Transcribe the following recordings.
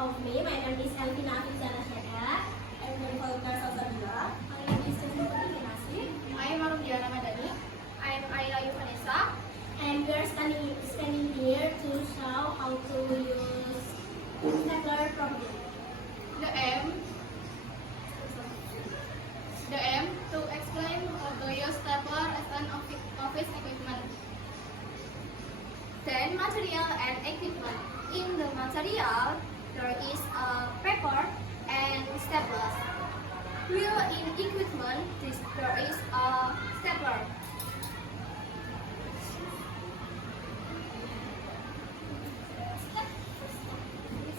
of me. My name is Elfina Rosyada. I'm Ghanifa Salsabila. My name is Jasmine Kinasih. I am Ramadhani. I am Aira Ayu Vanessa. And we are standing here to show how to use stapler properly. The aim to explain the use stapler as an office equipment. Then material and equipment. In the material, there is a paper and staplers. While in equipment, there is a stapler.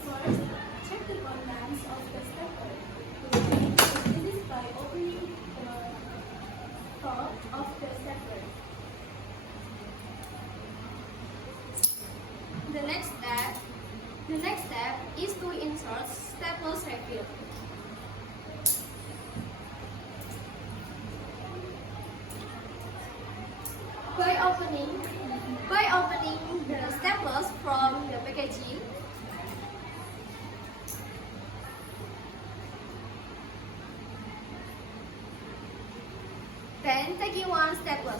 First, check the contents of the stapler. This is by opening the top of the stapler. The next step is to insert stapler refill. By opening the staplers from the packaging, then taking one stapler.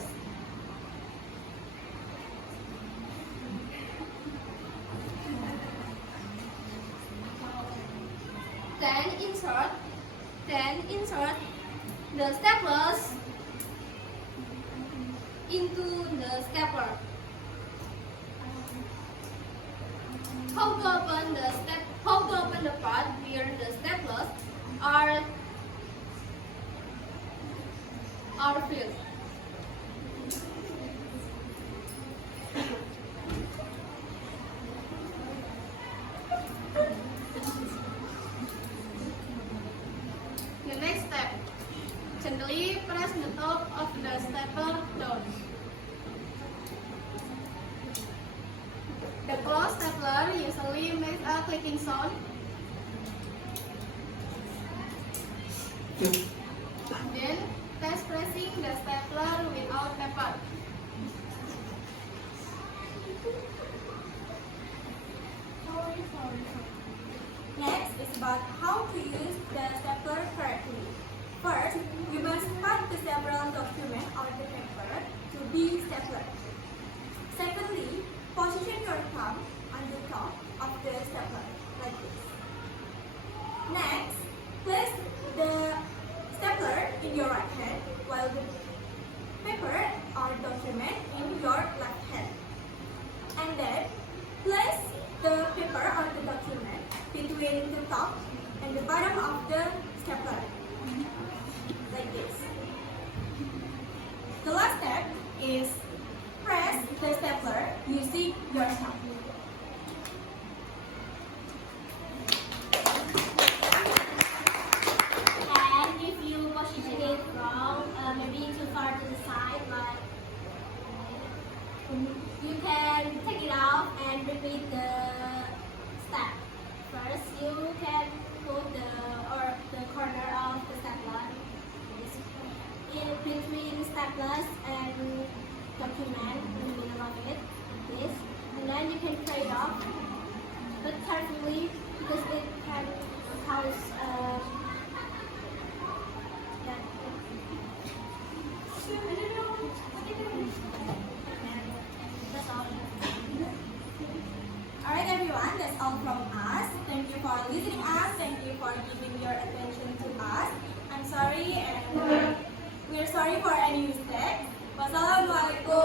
Then insert the staplers into the stapler. How to open the part where the staplers are filled. The next step, gently press the top of the stapler down. The closed stapler usually makes a clicking sound. Then test pressing the stapler without paper. Next is about how to use the stapler correctly. First, you must cut the several documents on the paper to be stapler. Secondly, position your thumb on the top of the stapler like this. Next, place the stapler in your right hand while the paper or document in your left hand. And then, place the paper or the document between the top and the bottom of the stapler, like this. The last step is press the stapler using your thumb. And if you position it wrong, maybe too far to the side, but you can take it out and repeat the step. First, you can put the corner of the stapler in between staplers and document in the middle of it, like this, and then you can pry it off, but carefully because it can cause that's all. Alright everyone, that's all from us. Thank you for listening us. Thank you for giving your attention to us. I'm sorry and we're sorry for any mistakes. Wassalamualaikum.